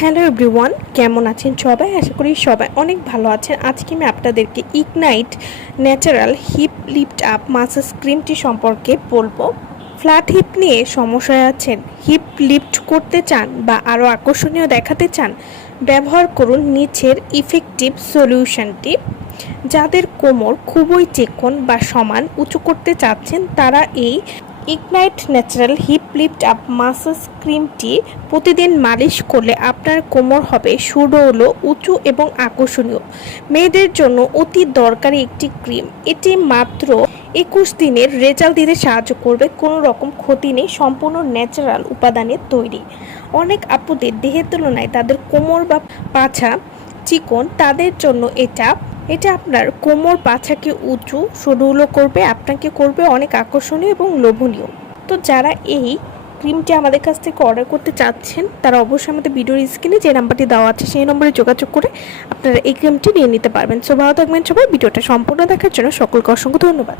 Hello everyone, কেমন আছেন সবাই? আশা করি সবাই অনেক ভালো আছেন। আজকে আমি আপনাদেরকে Ignite natural hip lift up massage ক্রিমটি সম্পর্কে বলব। ফ্ল্যাট হিপ নিয়ে সমস্যায় আছেন হিপ লিফট করতে চান বা আরও আকর্ষণীয় দেখাতে চান, ব্যবহার করুন নিচের ইফেক্টিভ সলিউশনটি যাদের কোমর খুবই চিকন বা সমান উঁচু করতে চাচ্ছেন, তারা এই Ignite natural hip lift up massage ক্রিমটি প্রতিদিন মালিশ করলে আপনার কোমর হবে সুডৌল উঁচু এবং আকর্ষণীয়। মেয়েদের জন্য অতি দরকারি একটি ক্রিম। এটি মাত্র একুশ দিনের রেজাল্ট দিতে সাহায্য করবে। কোনো রকম ক্ষতি নেই, সম্পূর্ণ ন্যাচারাল উপাদানের তৈরি। অনেক আপুদের দেহের তুলনায় তাদের কোমর বা পাছা চিকন, তাদের জন্য এটা এটা আপনার কোমর পাছাকে উঁচু সরুলো করবে, আপনাকে করবে অনেক আকর্ষণীয় এবং লোভনীয়। তো যারা এই ক্রিমটি আমাদের কাছ থেকে অর্ডার করতে চাচ্ছেন, তারা অবশ্যই আমাদের ভিডিওর স্ক্রিনে যে নাম্বারটি দেওয়া আছে, সেই নম্বরে যোগাযোগ করে আপনারা এই ক্রিমটি নিয়ে নিতে পারবেন। সো ভালো থাকবেন সবাই, ভিডিওটা সম্পূর্ণ দেখার জন্য সকলকে অসংখ্য ধন্যবাদ।